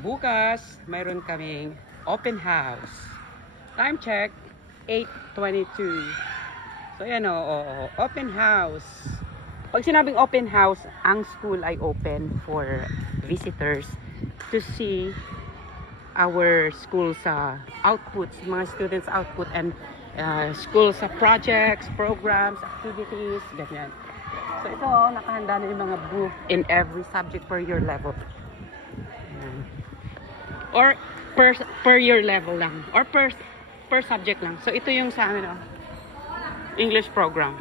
Bukas, mayroon kaming open house. Time check, 8:22. So, yan o, open house. Pag sinabing open house, ang school ay open for visitors to see our school sa outputs, mga students output and school sa projects, programs, activities, ganyan. So, ito, nakahanda na yung mga booth in every subject per your level. Or per year level lang. Or per subject lang. So, ito yung sa amin, English program.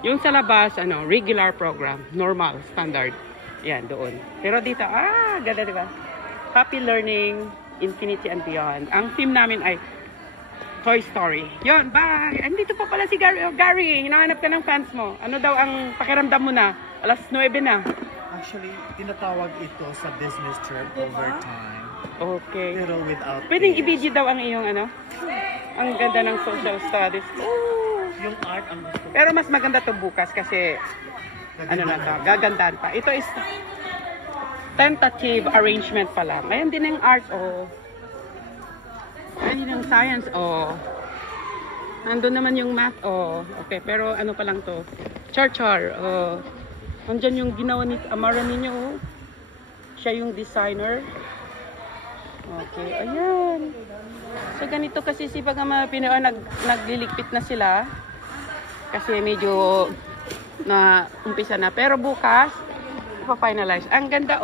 Yung sa labas, regular program. Normal, standard. Yan, doon. Pero dito, ganda, diba? Happy Learning, Infinity and Beyond. Ang theme namin ay Toy Story. Yon, bye! Andito pa pala si Gary. Oh, Gary, hinahanap ka ng fans mo. Ano daw ang pakiramdam mo na? Alas 9 na. Actually, tinatawag ito sa business trip overtime. Okay. Pero without pwedeng i-video daw ang iyong ang ganda ng social studies. Yung art ang gusto. Pero mas maganda to bukas kasi gagandahan pa. Ito is tentative arrangement pa lang. Ayan din ang art, Ayan din ang science, Nandun naman yung math, Okay, pero ano pa lang to? Char-char, Nandyan yung ginawa ni Amara ninyo, Siya yung designer. Okay, ayan. So, ganito kasi si pag mga Pinoy, nagliligpit na sila. Kasi medyo na umpisa na. Pero bukas, ipa-finalize. Ang ganda,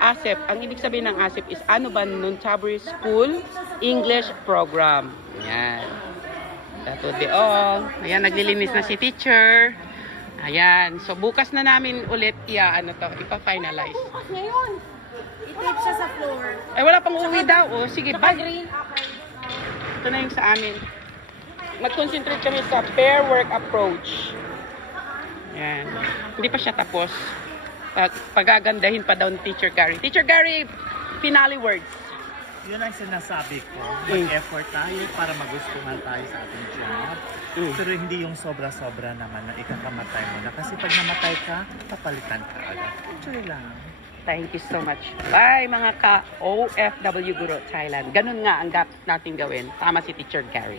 ASEP. Ang ibig sabihin ng ASEP is Ano Ba Nonthaburi School English Program. Ayan. That would be all. Ayan, naglilinis na si teacher. Ayan. So, bukas na namin ulit ipa-finalize. Bukas ngayon. I-tape siya sa floor. Wala pang uwi daw. Sige, bye. Green. Ito na yung sa amin. Mag-concentrate kami sa pair work approach. Ayan. Hindi pa siya tapos. Pagagandahin pa daw ni Teacher Gary. Teacher Gary, finale words. Yun ang sinasabi ko. Mag-effort tayo para magustuhan tayo sa ating job. Pero hindi yung sobra-sobra naman na ikakamatay mo na. Kasi pag namatay ka, papalitan ka agad. Enjoy lang. Thank you so much. Bye mga ka-OFW Guro Thailand. Ganun nga ang dapat natin gawin. Tama si Teacher Gary.